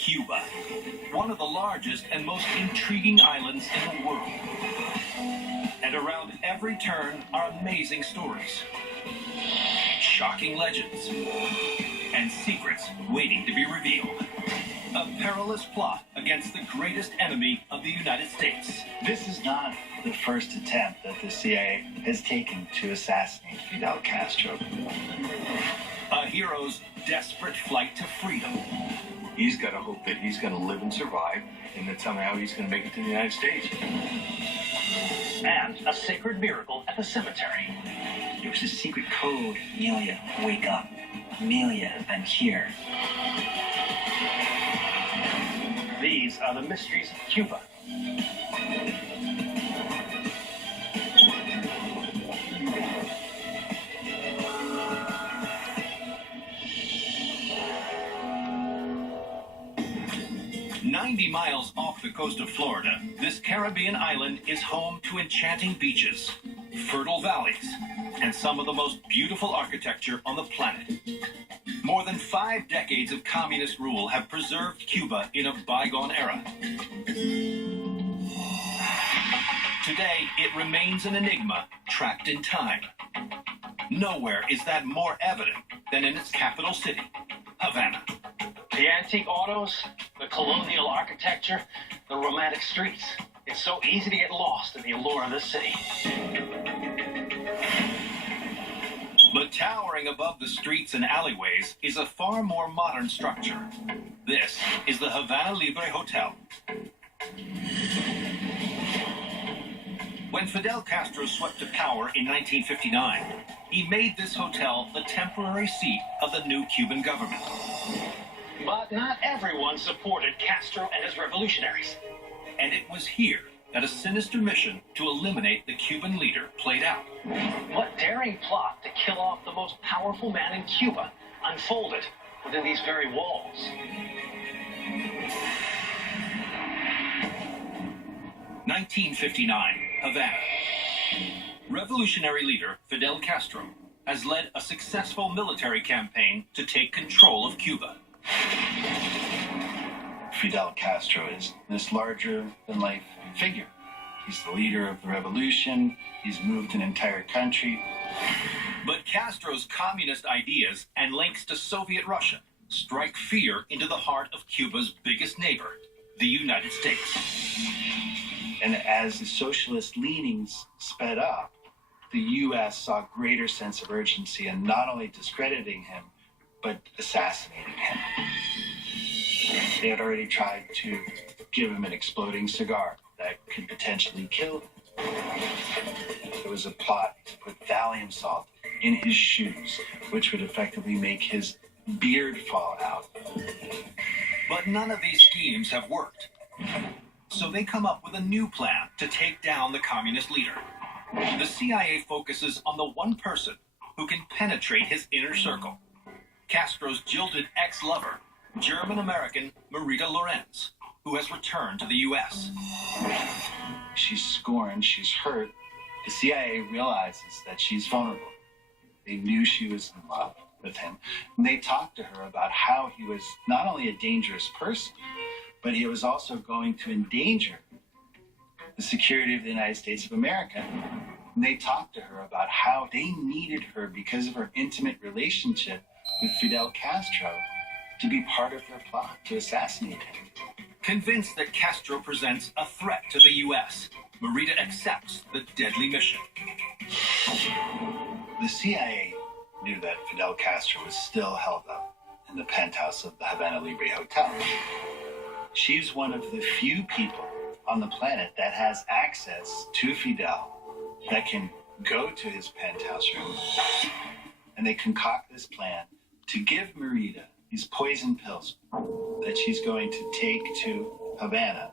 Cuba, one of the largest and most intriguing islands in the world. And around every turn are amazing stories, shocking legends, and secrets waiting to be revealed. A perilous plot against the greatest enemy of the United States. This is not the first attempt that the CIA has taken to assassinate Fidel Castro. A hero's desperate flight to freedom. He's got to hope that he's going to live and survive, and that somehow he's going to make it to the United States. And a sacred miracle at the cemetery. It was a secret code. Amelia, wake up. Amelia, I'm here. These are the mysteries of Cuba. "90 miles off the coast of Florida, this Caribbean island is home to enchanting beaches, fertile valleys, and some of the most beautiful architecture on the planet. More than 5 decades of communist rule have preserved Cuba in a bygone era. Today, it remains an enigma trapped in time. Nowhere is that more evident than in its capital city, Havana. The antique autos, the colonial architecture, the romantic streets. It's so easy to get lost in the allure of this city. But towering above the streets and alleyways is a far more modern structure. This is the Havana Libre Hotel. When Fidel Castro swept to power in 1959, he made this hotel the temporary seat of the new Cuban government. But not everyone supported Castro and his revolutionaries. And it was here that a sinister mission to eliminate the Cuban leader played out. What daring plot to kill off the most powerful man in Cuba unfolded within these very walls? "1959, Havana. Revolutionary leader Fidel Castro has led a successful military campaign to take control of Cuba. Fidel Castro is this larger-than-life figure. He's the leader of the revolution. He's moved an entire country. But Castro's communist ideas and links to Soviet Russia strike fear into the heart of Cuba's biggest neighbor, the United States. And as the socialist leanings sped up, the U.S. saw a greater sense of urgency in not only discrediting him, but assassinating him. They had already tried to give him an exploding cigar that could potentially kill him. There was a plot to put Valium salt in his shoes, which would effectively make his beard fall out. But none of these schemes have worked. So they come up with a new plan to take down the communist leader. The CIA focuses on the one person who can penetrate his inner circle: Castro's jilted ex-lover, German-American Marita Lorenz, who has returned to the U.S. She's scorned, she's hurt. The CIA realizes that she's vulnerable. They knew she was in love with him, and they talked to her about how he was not only a dangerous person, but he was also going to endanger the security of the United States of America. And they talked to her about how they needed her because of her intimate relationship with Fidel Castro to be part of their plot to assassinate him. Convinced that Castro presents a threat to the U.S., Marita accepts the deadly mission. The CIA knew that Fidel Castro was still held up in the penthouse of the Havana Libre Hotel. She's one of the few people on the planet that has access to Fidel, that can go to his penthouse room, and they concoct this plan to give Marita these poison pills that she's going to take to Havana,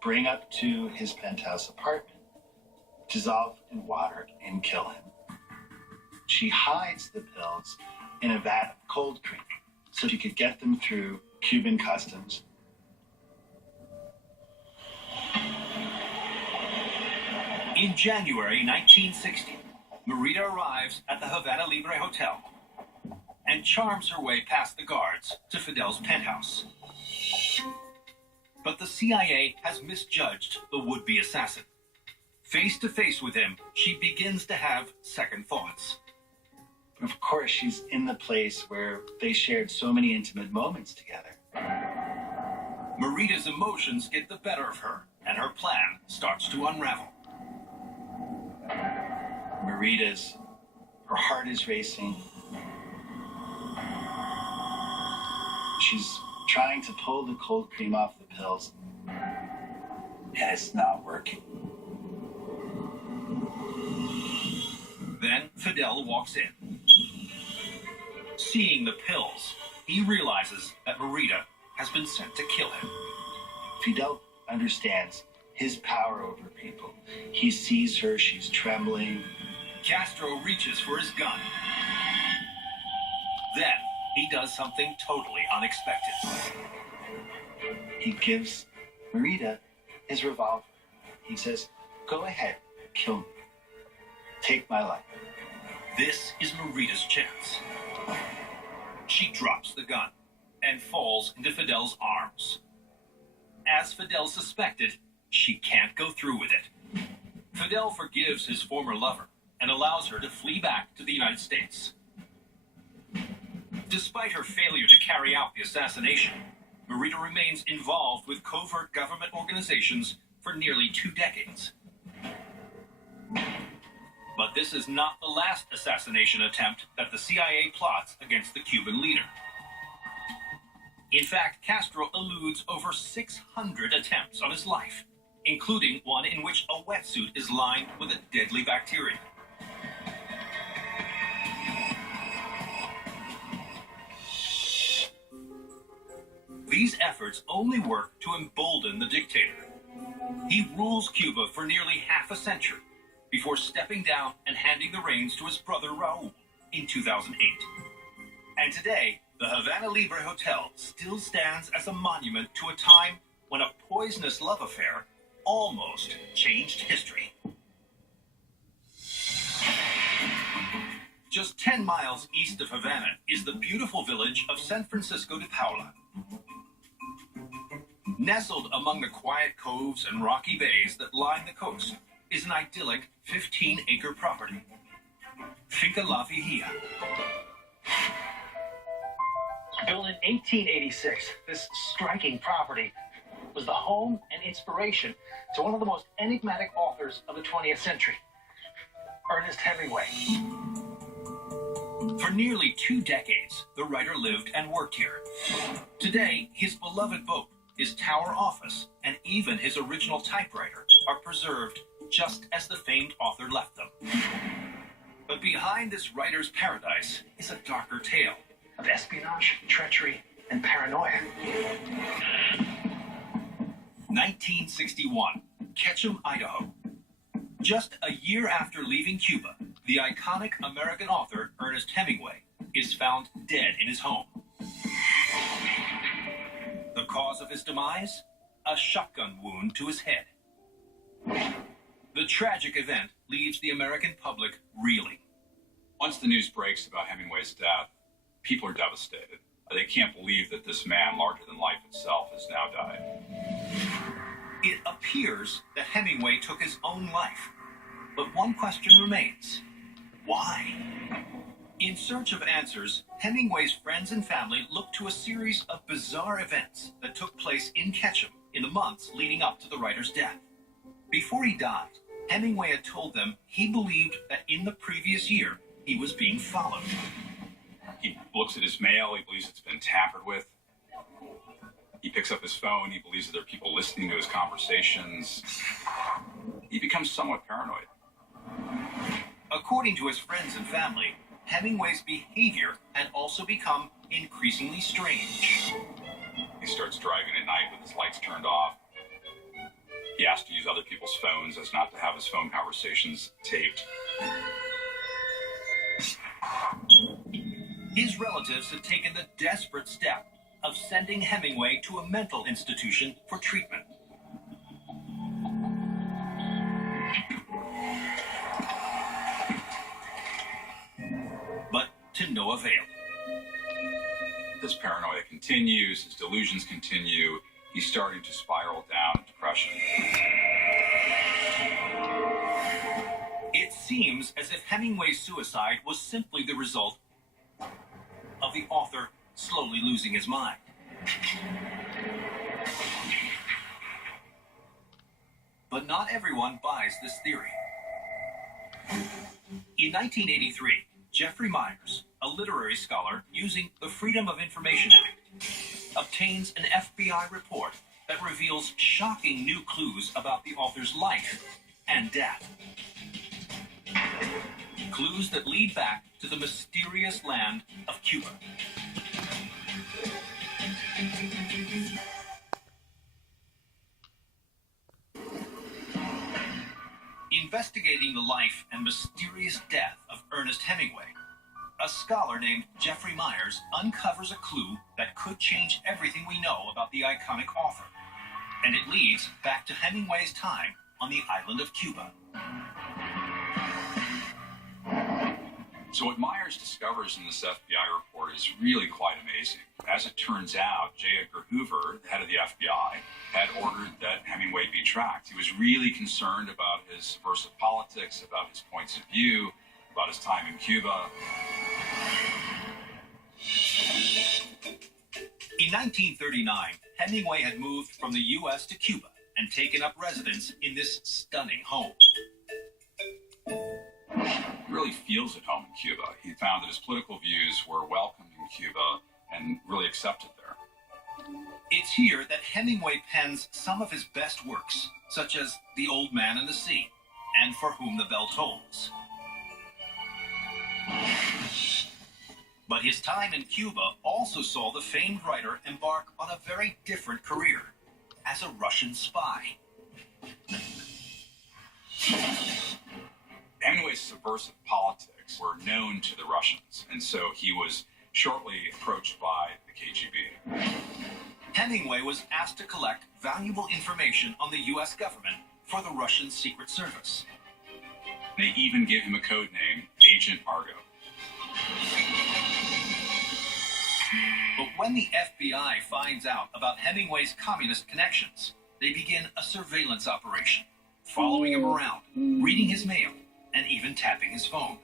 bring up to his penthouse apartment, dissolve in water, and kill him. She hides the pills in a vat of cold cream so she could get them through Cuban customs. In January 1960, Marita arrives at the Havana Libre Hotel and charms her way past the guards to Fidel's penthouse. But the CIA has misjudged the would-be assassin. Face to face with him, she begins to have second thoughts. Of course, she's in the place where they shared so many intimate moments together. Marita's emotions get the better of her, and her plan starts to unravel. Her heart is racing. She's trying to pull the cold cream off the pills, and it's not working. Then Fidel walks in. Seeing the pills, he realizes that Marita has been sent to kill him. Fidel understands his power over people. He sees her, she's trembling. Castro reaches for his gun. Then he does something totally unexpected. He gives Marita his revolver. He says, "Go ahead, kill me. Take my life." This is Marita's chance. She drops the gun and falls into Fidel's arms. As Fidel suspected, she can't go through with it. Fidel forgives his former lover and allows her to flee back to the United States. Despite her failure to carry out the assassination, Marita remains involved with covert government organizations for nearly 2 decades. But this is not the last assassination attempt that the CIA plots against the Cuban leader. In fact, Castro eludes over 600 attempts on his life, including one in which a wetsuit is lined with a deadly bacteria. These efforts only work to embolden the dictator. He rules Cuba for nearly half a century before stepping down and handing the reins to his brother Raul in 2008. And today, the Havana Libre Hotel still stands as a monument to a time when a poisonous love affair almost changed history. Just 10 miles east of Havana is the beautiful village of San Francisco de Paula. Nestled among the quiet coves and rocky bays that line the coast is an idyllic 15-acre property. Finca La Vigía. Built in 1886, this striking property was the home and inspiration to one of the most enigmatic authors of the 20th century, Ernest Hemingway. For nearly 2 decades, the writer lived and worked here. Today, his beloved boat, his tower office, and even his original typewriter are preserved just as the famed author left them. But behind this writer's paradise is a darker tale Of espionage, treachery, and paranoia. 1961, Ketchum, Idaho. Just a year after leaving Cuba, the iconic American author Ernest Hemingway is found dead in his home. The cause of his demise? A shotgun wound to his head. The tragic event leaves the American public reeling. Once the news breaks about Hemingway's death, people are devastated. They can't believe that this man, larger than life itself, has now died. It appears that Hemingway took his own life. But one question remains. Why? In search of answers, Hemingway's friends and family looked to a series of bizarre events that took place in Ketchum in the months leading up to the writer's death. Before he died, Hemingway had told them he believed that in the previous year, he was being followed. He looks at his mail, he believes it's been tampered with. He picks up his phone, he believes that there are people listening to his conversations. He becomes somewhat paranoid. According to his friends and family, Hemingway's behavior had also become increasingly strange. He starts driving at night with his lights turned off. He asks to use other people's phones as not to have his phone conversations taped. His relatives had taken the desperate step of sending Hemingway to a mental institution for treatment. But to no avail. His paranoia continues, his delusions continue. he's starting to spiral down depression. It seems as if Hemingway's suicide was simply the result of the author slowly losing his mind. But not everyone buys this theory. In 1983, Jeffrey Myers, a literary scholar using the Freedom of Information Act, obtains an FBI report that reveals shocking new clues about the author's life and death. Clues that lead back to the mysterious land of Cuba. Investigating the life and mysterious death of Ernest Hemingway, a scholar named Jeffrey Myers uncovers a clue that could change everything we know about the iconic author. And it leads back to Hemingway's time on the island of Cuba. So what Myers discovers in this FBI report is really quite amazing. As it turns out, J. Edgar Hoover, the head of the FBI, had ordered that Hemingway be tracked. He was really concerned about his subversive politics, about his points of view, about his time in Cuba. In 1939, Hemingway had moved from the U.S. to Cuba and taken up residence in this stunning home. He really feels at home in Cuba. He found that his political views were welcome in Cuba and really accepted there. It's here that Hemingway pens some of his best works, such as The Old Man and the Sea, and For Whom the Bell Tolls. But his time in Cuba also saw the famed writer embark on a very different career, as a Russian spy. Hemingway's subversive politics were known to the Russians, and so he was shortly approached by the KGB. Hemingway was asked to collect valuable information on the U.S. government for the Russian Secret Service. They even give him a code name, Agent Argo. But when the FBI finds out about Hemingway's communist connections, they begin a surveillance operation, following him around, reading his mail, and even tapping his phone.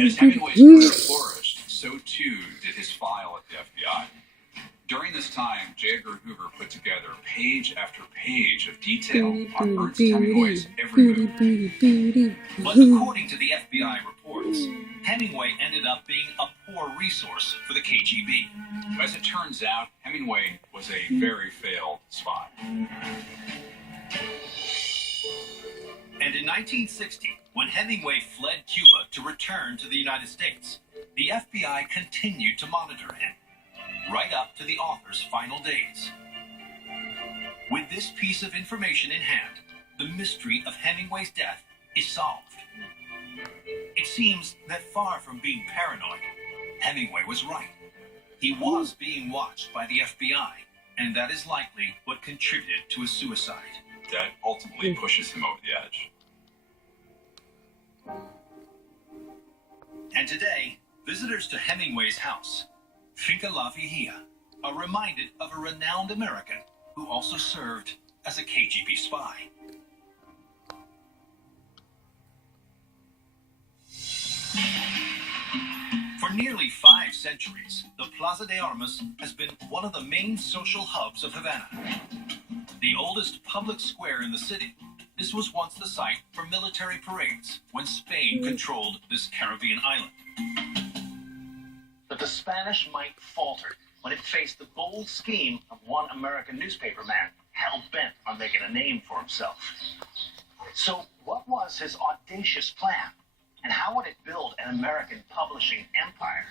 As Hemingway's career flourished, so too did his file at the FBI. During this time, J. Edgar Hoover put together page after page of detail on Ernest Hemingway's every move. But according to the FBI reports, Hemingway ended up being a poor resource for the KGB. As it turns out, Hemingway was a very failed spy. And in 1960, when Hemingway fled Cuba to return to the United States, the FBI continued to monitor him, right up to the author's final days. With this piece of information in hand, the mystery of Hemingway's death is solved. It seems that far from being paranoid, Hemingway was right. He was being watched by the FBI, and that is likely what contributed to his suicide. That ultimately pushes him over the edge. And today, visitors to Hemingway's house, Finca La Vigía, are reminded of a renowned American who also served as a KGB spy. For nearly 5 centuries, the Plaza de Armas has been one of the main social hubs of Havana. The oldest public square in the city, this was once the site for military parades when Spain controlled this Caribbean island. But the Spanish might faltered when it faced the bold scheme of one American newspaperman hell-bent on making a name for himself. So what was his audacious plan? And how would it build an American publishing empire?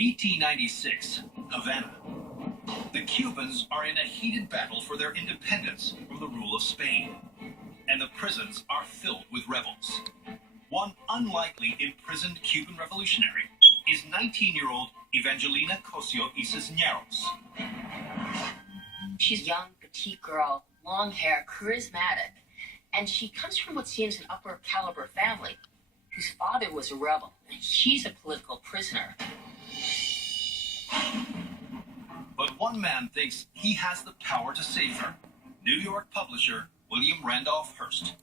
1896, Havana. The Cubans are in a heated battle for their independence from the rule of Spain, and the prisons are filled with rebels. One unlikely imprisoned Cuban revolutionary is 19-year-old Evangelina Cosio y Cisneros. She's a young, petite girl, long hair, charismatic, and she comes from what seems an upper caliber family. whose father was a rebel, and she's a political prisoner. But one man thinks he has the power to save her. New York publisher William Randolph Hearst.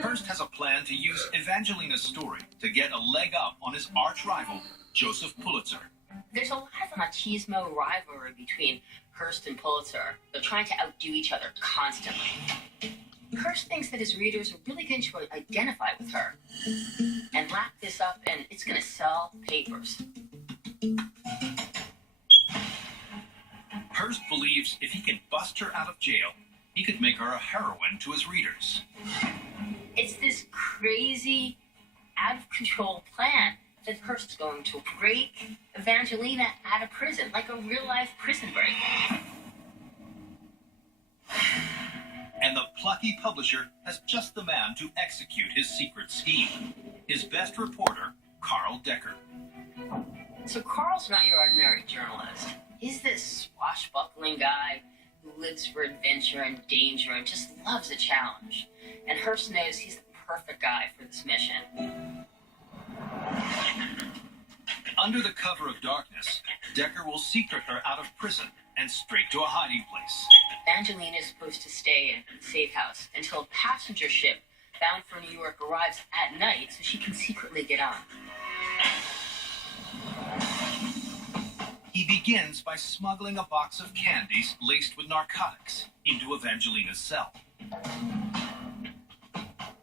Hearst has a plan to use Evangelina's story to get a leg up on his arch-rival, Joseph Pulitzer. There's a lot of machismo rivalry between Hearst and Pulitzer. They're trying to outdo each other constantly. Hearst thinks that his readers are really going to identify with her and lap this up, and it's going to sell papers. Hearst believes if he can bust her out of jail, he could make her a heroine to his readers. It's this crazy, out-of-control plan that Hearst is going to break Evangelina out of prison, like a real-life prison break. And the plucky publisher has just the man to execute his secret scheme. His best reporter, Carl Decker. So Carl's not your ordinary journalist. He's this swashbuckling guy who lives for adventure and danger and just loves a challenge. And Hearst knows he's the perfect guy for this mission. Under the cover of darkness, Decker will secret her out of prison and straight to a hiding place. Evangelina is supposed to stay in a safe house until a passenger ship bound for New York arrives at night so she can secretly get on. He begins by smuggling a box of candies laced with narcotics into Evangelina's cell.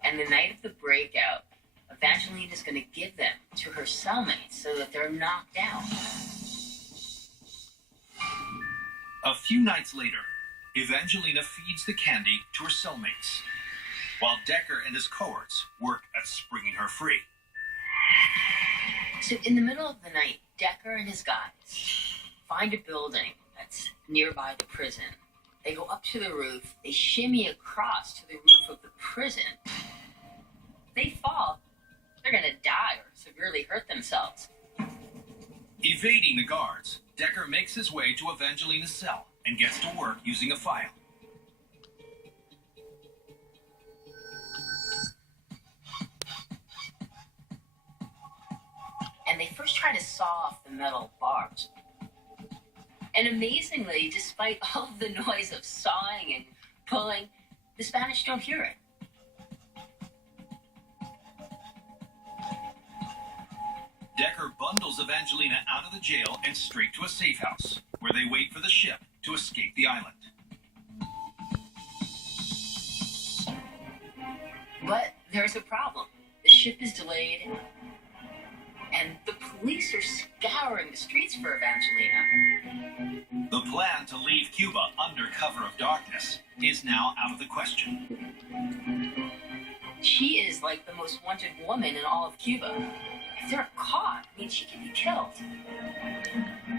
And the night of the breakout, Evangelina's going to give them to her cellmates so that they're knocked out. A few nights later, Evangelina feeds the candy to her cellmates, while Decker and his cohorts work at springing her free. So in the middle of the night, Decker and his guys find a building that's nearby the prison. They go up to the roof, they shimmy across to the roof of the prison. They fall, they're going to die or severely hurt themselves. Evading the guards, Decker makes his way to Evangelina's cell and gets to work using a file. And they first try to saw off the metal bars. And amazingly, despite all of the noise of sawing and pulling, the Spanish don't hear it. Decker bundles Evangelina out of the jail and straight to a safe house, where they wait for the ship to escape the island. But there's a problem. The ship is delayed, and the police are scouring the streets for Evangelina. The plan to leave Cuba under cover of darkness is now out of the question. She is like the most wanted woman in all of Cuba. If they're caught, I mean, she could be killed.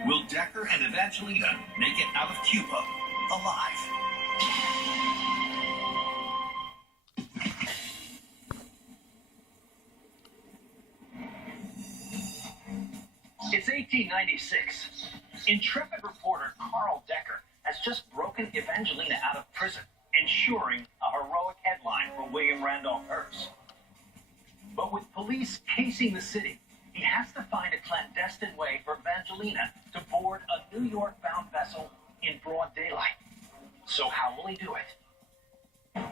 Will Decker and Evangelina make it out of Cuba alive? It's 1896. Intrepid reporter Carl Decker has just broken Evangelina out of prison, ensuring a heroic headline for William Randolph Hearst. But with police casing the city, he has to find a clandestine way for Evangelina to board a New York-bound vessel in broad daylight. So how will he do it?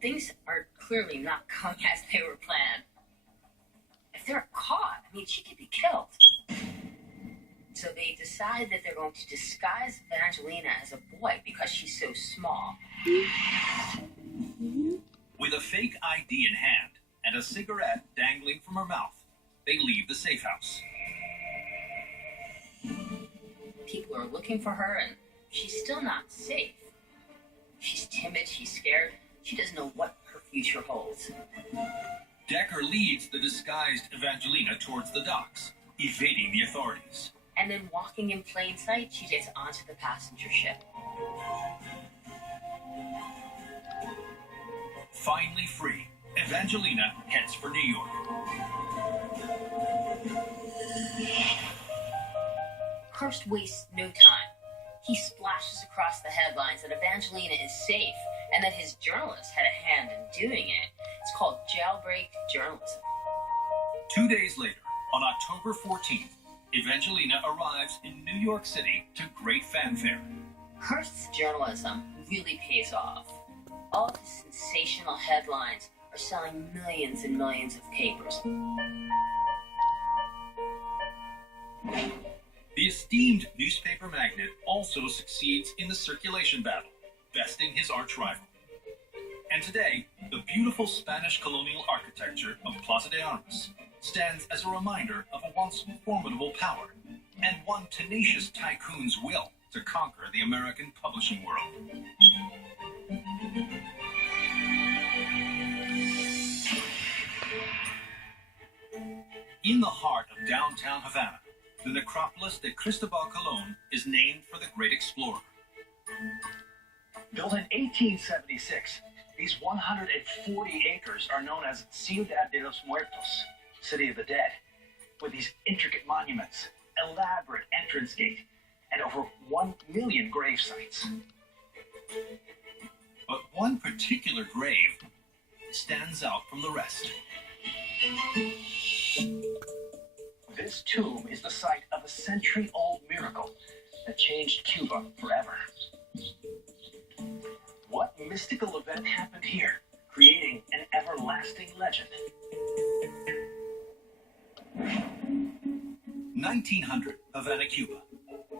Things are clearly not going as they were planned. If they're caught, I mean, she could be killed. So they decide that they're going to disguise Evangelina as a boy because she's so small. With a fake ID in hand and a cigarette dangling from her mouth, they leave the safe house. People are looking for her, and she's still not safe. She's timid, she's scared, she doesn't know what her future holds. Decker leads the disguised Evangelina towards the docks, evading the authorities. And then walking in plain sight, she gets onto the passenger ship. Finally free, Evangelina heads for New York. Hearst wastes no time. He splashes across the headlines that Evangelina is safe and that his journalist had a hand in doing it. It's called called jailbreak journalism. 2 days later, on October 14th, Evangelina arrives in New York City to great fanfare. Hearst's journalism really pays off. All the sensational headlines are selling millions and millions of papers. The esteemed newspaper magnate also succeeds in the circulation battle, besting his arch rival. And today, the beautiful Spanish colonial architecture of Plaza de Armas stands as a reminder of a once formidable power and one tenacious tycoon's will to conquer the American publishing world. In the heart of downtown Havana, the necropolis de Cristobal Colon is named for the great explorer. Built in 1876, these 140 acres are known as Ciudad de los Muertos, City of the Dead, with these intricate monuments, elaborate entrance gate, and over 1 million grave sites. But one particular grave stands out from the rest. This tomb is the site of a century-old miracle that changed Cuba forever. What mystical event happened here, creating an everlasting legend? 1900, Havana, Cuba.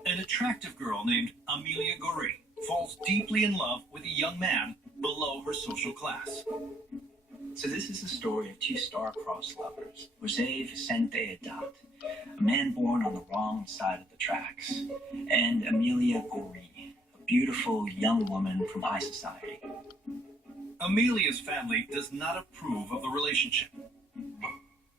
An attractive girl named Amelia Goree falls deeply in love with a young man below her social class. So this is the story of two star-crossed lovers, Jose Vicente Adat, a man born on the wrong side of the tracks, and Amelia Goree, a beautiful young woman from high society. Amelia's family does not approve of the relationship.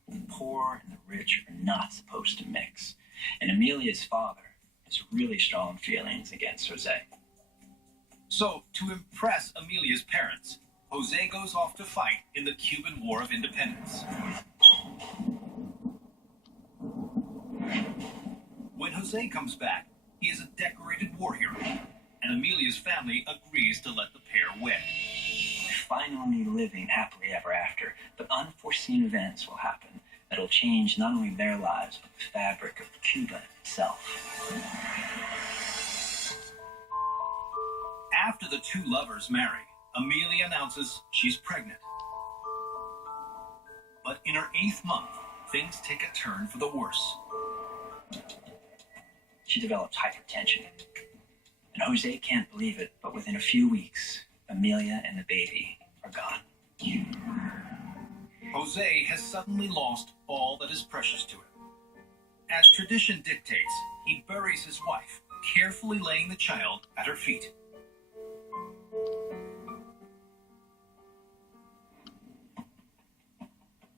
The poor and the rich are not supposed to mix, and Amelia's father has really strong feelings against Jose. So, to impress Amelia's parents, Jose goes off to fight in the Cuban War of Independence. When Jose comes back, he is a decorated war hero, and Amelia's family agrees to let the pair wed. Finally living happily ever after, but unforeseen events will happen that'll change not only their lives, but the fabric of Cuba itself. After the two lovers marry, Amelia announces she's pregnant. But in her 8th month, things take a turn for the worse. She develops hypertension. And Jose can't believe it, but within a few weeks, Amelia and the baby are gone. Jose has suddenly lost all that is precious to him. As tradition dictates, he buries his wife, carefully laying the child at her feet.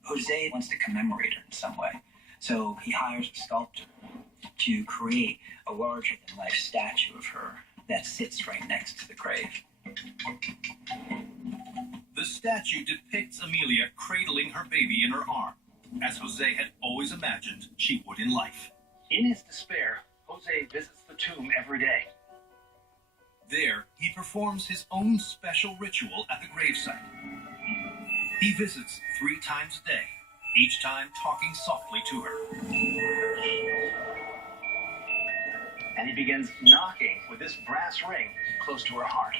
Jose wants to commemorate her in some way, so he hires a sculptor to create a larger-than-life statue of her that sits right next to the grave. The statue depicts Amelia cradling her baby in her arm, as Jose had always imagined she would in life. In his despair, Jose visits the tomb every day. There, he performs his own special ritual at the gravesite. He visits 3 times a day, each time talking softly to her. And he begins knocking with this brass ring close to her heart.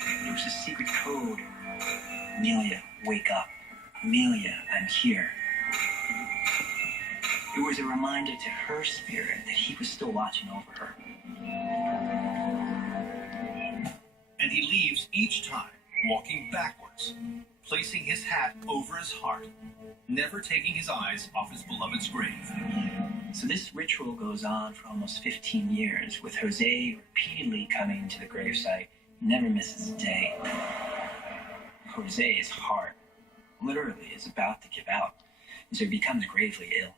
It was a secret code. Amelia, wake up. Amelia, I'm here. It was a reminder to her spirit that he was still watching over her. And he leaves each time, walking backwards, placing his hat over his heart, never taking his eyes off his beloved's grave. So this ritual goes on for almost 15 years, with Jose repeatedly coming to the gravesite, never misses a day. Jose's heart literally is about to give out, and so he becomes gravely ill.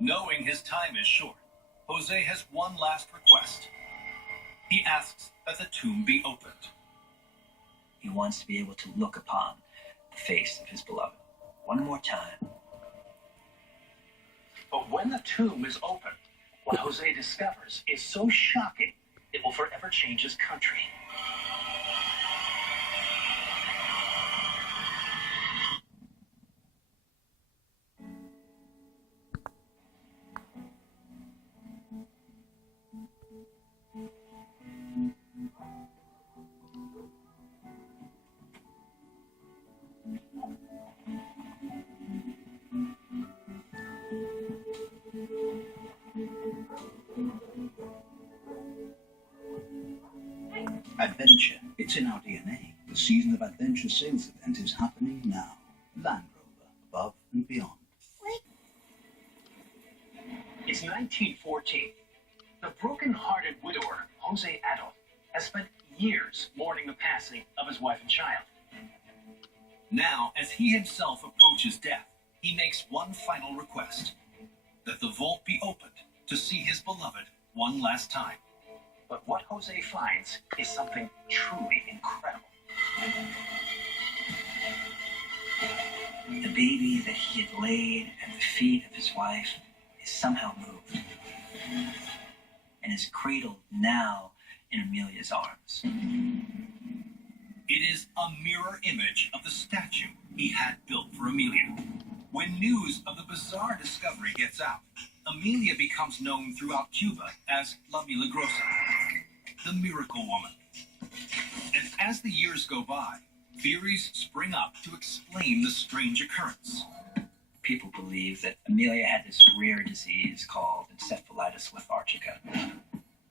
Knowing his time is short, Jose has one last request. He asks that the tomb be opened. He wants to be able to look upon the face of his beloved one more time. But when the tomb is open, what Jose discovers is so shocking, it will forever change his country. adventure. It's in our DNA. The season of adventure sales event is happening now. Land Rover, above and beyond. It's 1914. The broken-hearted widower, Jose Adolf, has spent years mourning the passing of his wife and child. Now, as he himself approaches death, he makes one final request: that the vault be opened to see his beloved one last time. But what Jose finds is something truly incredible. The baby that he had laid at the feet of his wife is somehow moved and is cradled now in Amelia's arms. It is a mirror image of the statue he had built for Amelia. When news of the bizarre discovery gets out, Amelia becomes known throughout Cuba as La Milagrosa, the Miracle Woman. And as the years go by, theories spring up to explain the strange occurrence. People believe that Amelia had this rare disease called encephalitis lethargica,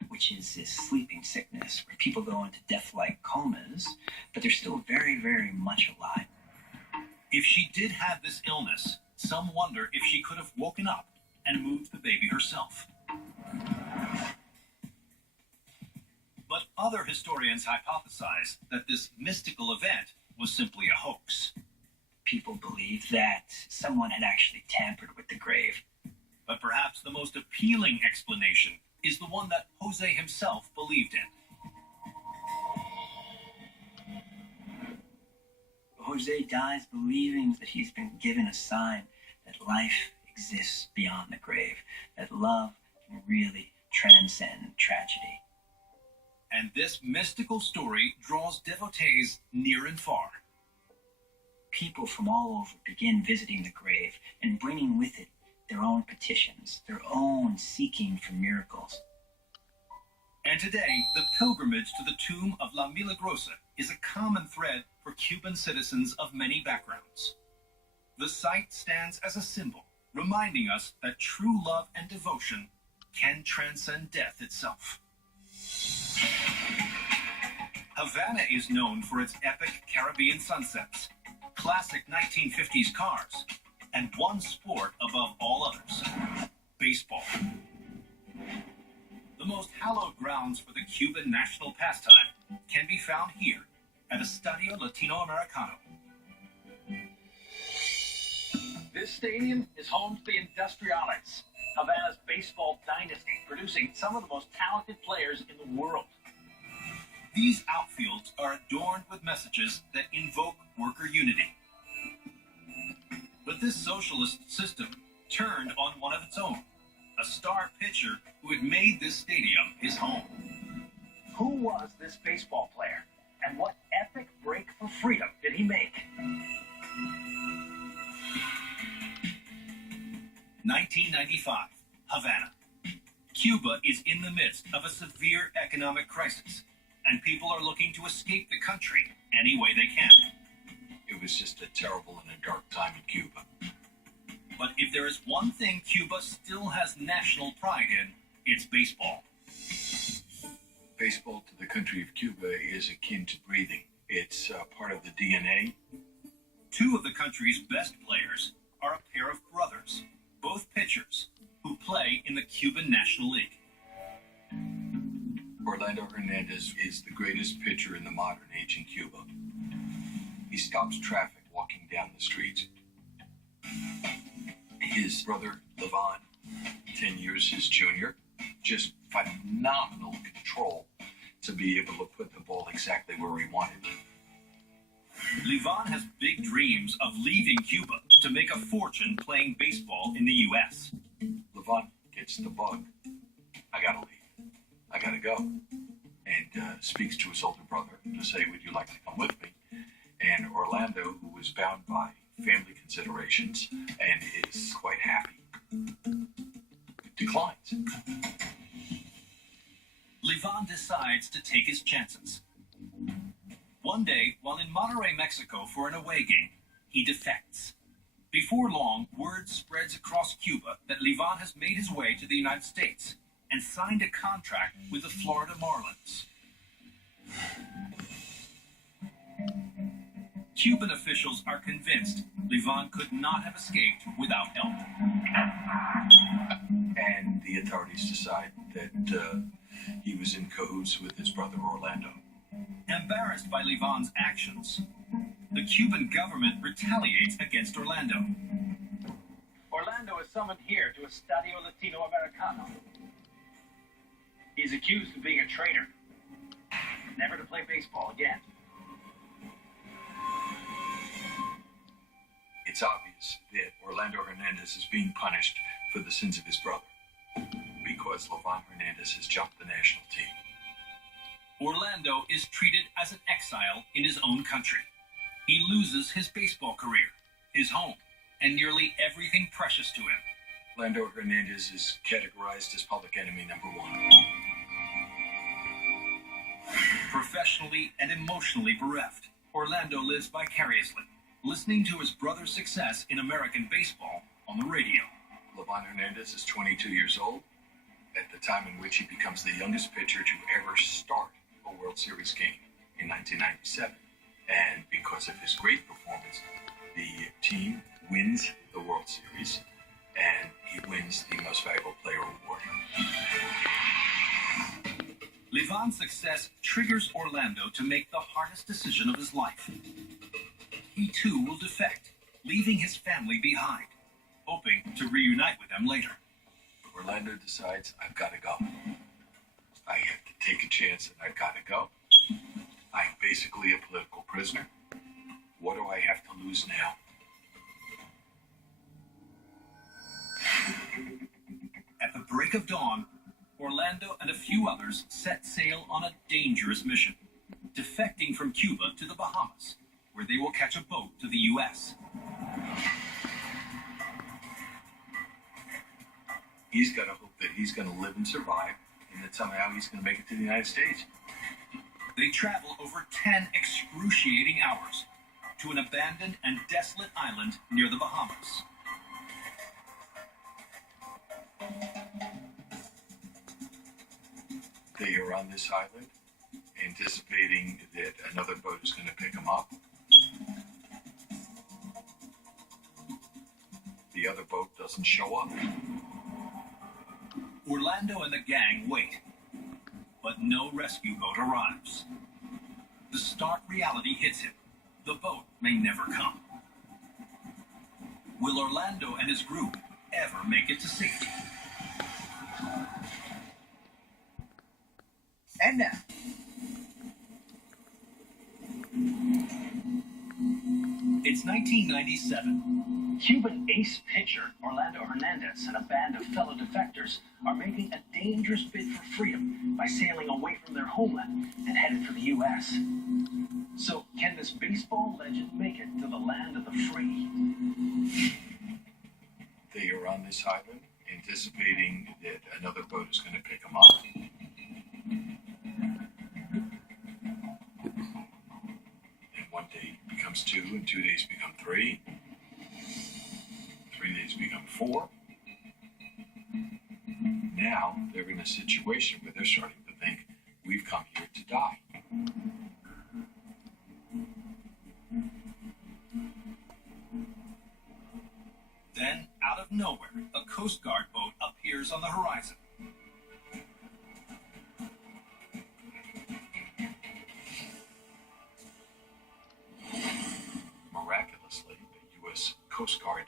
which is this sleeping sickness where people go into death-like comas, but they're still very, very much alive. If she did have this illness, some wonder if she could have woken up and moved the baby herself. But other historians hypothesize that this mystical event was simply a hoax. People believe that someone had actually tampered with the grave. But perhaps the most appealing explanation is the one that Jose himself believed in. Jose dies believing that he's been given a sign that life exists beyond the grave, that love can really transcend tragedy. And this mystical story draws devotees near and far. People from all over begin visiting the grave and bringing with it their own petitions, their own seeking for miracles. And today, the pilgrimage to the tomb of La Milagrosa is a common thread for Cuban citizens of many backgrounds. The site stands as a symbol, reminding us that true love and devotion can transcend death itself. Havana is known for its epic Caribbean sunsets, classic 1950s cars, and one sport above all others: baseball. The most hallowed grounds for the Cuban national pastime can be found here at Estadio Latinoamericano. This stadium is home to the Industriales, Havana's baseball dynasty, producing some of the most talented players in the world. These outfields are adorned with messages that invoke worker unity. But this socialist system turned on one of its own, a star pitcher who had made this stadium his home. Who was this baseball player, and what epic break for freedom did he make? 1995, Havana. Cuba is in the midst of a severe economic crisis, and people are looking to escape the country any way they can. It was just a terrible and a dark time in Cuba. But if there is one thing Cuba still has national pride in, it's baseball. Baseball to the country of Cuba is akin to breathing. It's part of the DNA. Two of the country's best players are a pair of brothers, both pitchers, who play in the Cuban National League. Orlando Hernandez is the greatest pitcher in the modern age in Cuba. He stops traffic walking down the streets. His brother, Levon, 10 years his junior, just phenomenal control to be able to put the ball exactly where he wanted it. Levon has big dreams of leaving Cuba to make a fortune playing baseball in the U.S. Levon gets the bug. I gotta leave. I gotta go. And speaks to his older brother to say, would you like to come with me? And Orlando, who was bound by family considerations and is quite happy, declines. Levon decides to take his chances. One day, while in Monterrey, Mexico for an away game, he defects. Before long, word spreads across Cuba that Levon has made his way to the United States and signed a contract with the Florida Marlins. Cuban officials are convinced Levon could not have escaped without help. And the authorities decide that he was in cahoots with his brother Orlando. Embarrassed by Levon's actions, the Cuban government retaliates against Orlando. Orlando is summoned here to Estadio Latino Americano. He's accused of being a traitor, never to play baseball again. It's obvious that Orlando Hernandez is being punished for the sins of his brother because Levon Hernandez has jumped the national team. Orlando is treated as an exile in his own country. He loses his baseball career, his home, and nearly everything precious to him. Orlando Hernandez is categorized as public enemy number 1. Professionally and emotionally bereft, Orlando lives vicariously, listening to his brother's success in American baseball on the radio. Levon Hernandez is 22 years old at the time in which he becomes the youngest pitcher to ever start a World Series game in 1997. And because of his great performance, the team wins the World Series and he wins the Most Valuable Player award. Levon's success triggers Orlando to make the hardest decision of his life. He too will defect, leaving his family behind, hoping to reunite with them later. Orlando decides, I've got to go. I have to take a chance and I've got to go. I'm basically a political prisoner. What do I have to lose now? At the break of dawn, Orlando and a few others set sail on a dangerous mission, defecting from Cuba to the Bahamas, where they will catch a boat to the U.S. He's got to hope that he's going to live and survive, and that somehow he's going to make it to the United States. They travel over 10 excruciating hours to an abandoned and desolate island near the Bahamas. They are on this island, anticipating that another boat is going to pick them up. The other boat doesn't show up. Orlando and the gang wait, but no rescue boat arrives. The stark reality hits him. The boat may never come. Will Orlando and his group ever make it to safety? And now, It's 1997. Cuban ace pitcher Orlando Hernandez and a band of fellow defectors are making a dangerous bid for freedom by sailing away from their homeland and headed for the U.S. So, can this baseball legend make it to the land of the free? They are on this island, anticipating that another boat is going to pick them up. And one day becomes 2, and 2 days become 3. 3 days become 4. Now they're in a situation where they're starting to think, we've come here to die. Then, out of nowhere, a Coast Guard boat appears on the horizon. Miraculously, the U.S. Coast Guard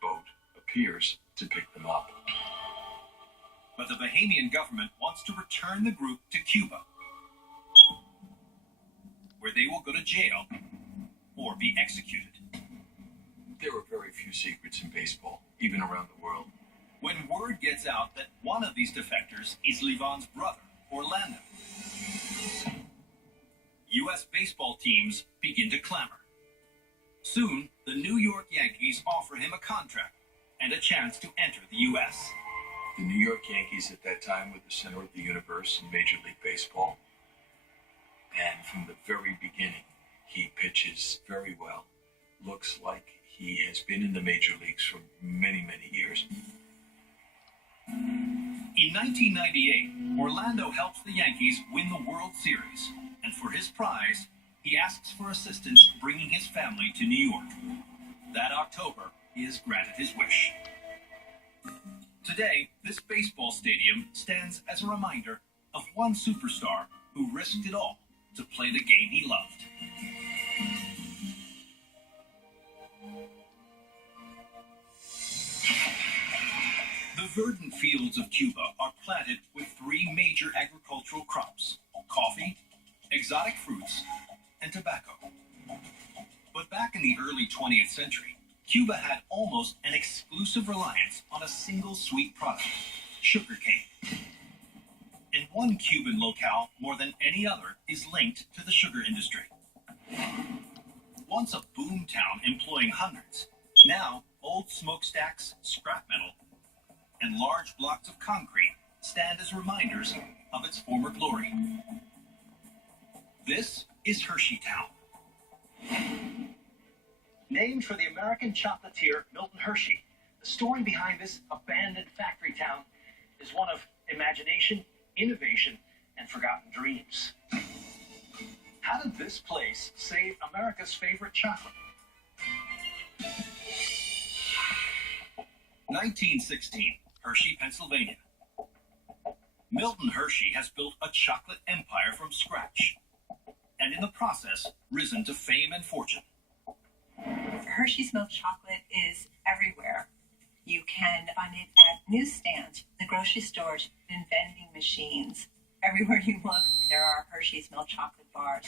boat appears to pick them up. But the Bahamian government wants to return the group to Cuba, where they will go to jail or be executed. There are very few secrets in baseball, even around the world. When word gets out that one of these defectors is Levon's brother, Orlando, U.S. baseball teams begin to clamor. Soon, the New York Yankees offer him a contract and a chance to enter the U.S. The New York Yankees at that time were the center of the universe in Major League Baseball. And from the very beginning, he pitches very well. Looks like he has been in the major leagues for many, many years. In 1998, Orlando helps the Yankees win the World Series, and for his prize, he asks asks for assistance bringing his family to New York. That October, he is granted his wish. Today, this baseball stadium stands as a reminder of one superstar who risked it all to play the game he loved. The verdant fields of Cuba are planted with three major agricultural crops: coffee, exotic fruits, and tobacco. But back in the early 20th century, Cuba had almost an exclusive reliance on a single sweet product: sugarcane. And one Cuban locale more than any other is linked to the sugar industry. Once a boom town employing hundreds, now old smokestacks, scrap metal, and large blocks of concrete stand as reminders of its former glory. This is Hersheytown. Named for the American chocolatier Milton Hershey, the story behind this abandoned factory town is one of imagination, innovation, and forgotten dreams. How did this place save America's favorite chocolate? 1916, Hershey, Pennsylvania. Milton Hershey has built a chocolate empire from scratch, and in the process, risen to fame and fortune. Hershey's milk chocolate is everywhere. You can find it at newsstands, the grocery stores, in vending machines. Everywhere you look, there are Hershey's milk chocolate bars.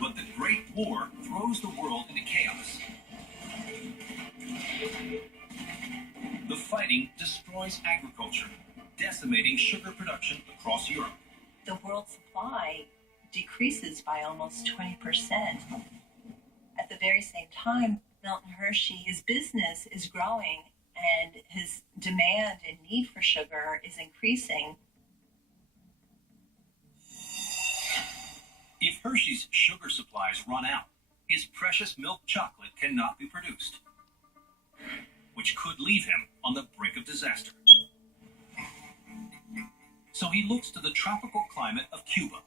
But the Great War throws the world into chaos. The fighting destroys agriculture, decimating sugar production across Europe. The world supply decreases by almost 20%. At the very same time, Milton Hershey, his business is growing and his demand and need for sugar is increasing. If Hershey's sugar supplies run out, his precious milk chocolate cannot be produced, which could leave him on the brink of disaster. So he looks to the tropical climate of Cuba,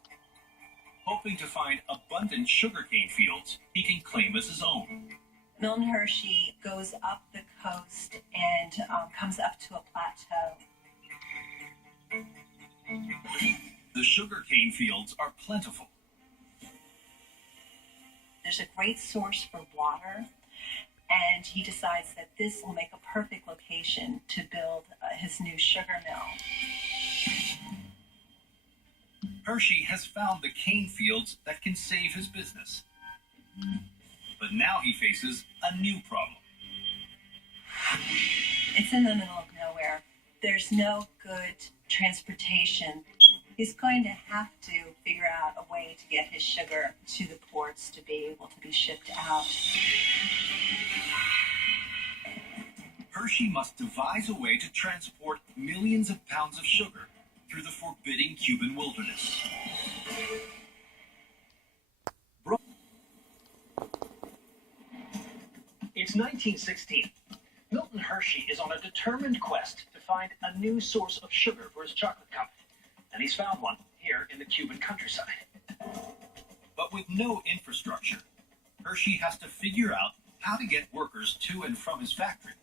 hoping to find abundant sugarcane fields he can claim as his own. Milton Hershey goes up the coast and comes up to a plateau. The sugarcane fields are plentiful. There's a great source for water, and he decides that this will make a perfect location to build his new sugar mill. Hershey has found the cane fields that can save his business. But now he faces a new problem. It's in the middle of nowhere. There's no good transportation. He's going to have to figure out a way to get his sugar to the ports to be able to be shipped out. Hershey must devise a way to transport millions of pounds of sugar through the forbidding Cuban wilderness. It's 1916. Milton Hershey is on a determined quest to find a new source of sugar for his chocolate company, and he's found one here in the Cuban countryside. But with no infrastructure, Hershey has to figure out how to get workers to and from his factory,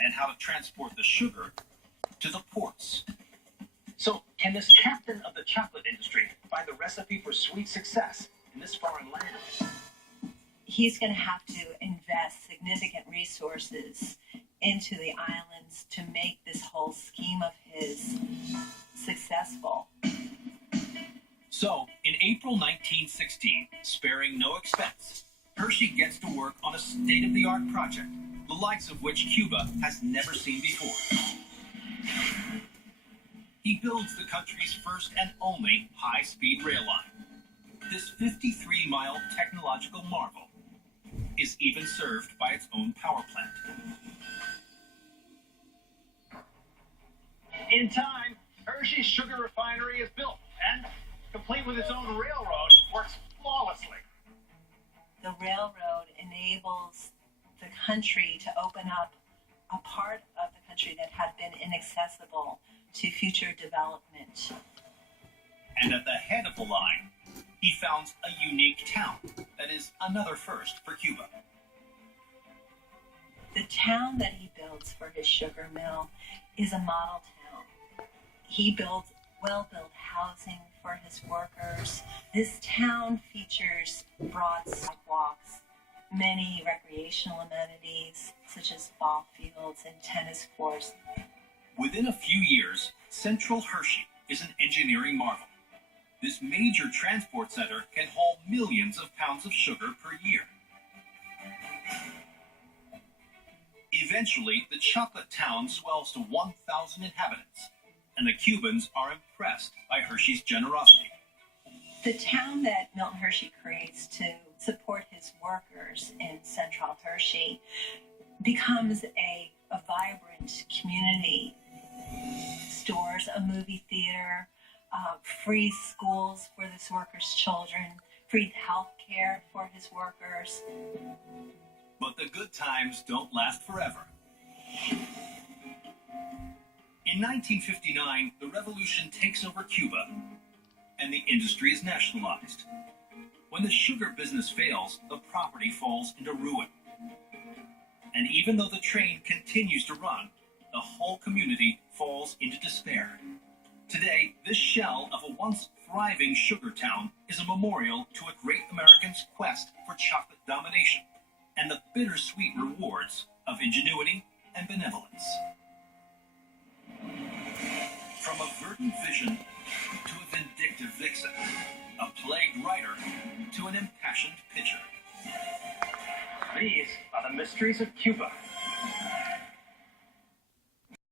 and how to transport the sugar to the ports. So, can this captain of the chocolate industry find the recipe for sweet success in this foreign land? He's going to have to invest significant resources into the islands to make this whole scheme of his successful. So, in April 1916, sparing no expense, Hershey gets to work on a state-of-the-art project, the likes of which Cuba has never seen before. He builds the country's first and only high-speed rail line. This 53-mile technological marvel is even served by its own power plant. In time, Hershey's sugar refinery is built and, complete with its own railroad, works flawlessly. The railroad enables the country to open up a part of the country that had been inaccessible to future development. And at the head of the line, he founds a unique town that is another first for Cuba. The town that he builds for his sugar mill is a model town. He builds well-built housing for his workers. This town features broad sidewalks, many recreational amenities such as ball fields and tennis courts. Within a few years, Central Hershey is an engineering marvel. This major transport center can haul millions of pounds of sugar per year. Eventually, the chocolate town swells to 1,000 inhabitants, and the Cubans are impressed by Hershey's generosity. The town that Milton Hershey creates to support his workers in Central Hershey becomes a vibrant community. Stores, a movie theater, free schools for his workers' children, free health care for his workers. But the good times don't last forever. In 1959, the revolution takes over Cuba, and the industry is nationalized. When the sugar business fails, the property falls into ruin. And even though the train continues to run, the whole community falls into despair. Today, this shell of a once thriving sugar town is a memorial to a great American's quest for chocolate domination and the bittersweet rewards of ingenuity and benevolence. From a verdant vision to a vindictive vixen, a plagued writer to an impassioned pitcher. These are the mysteries of Cuba.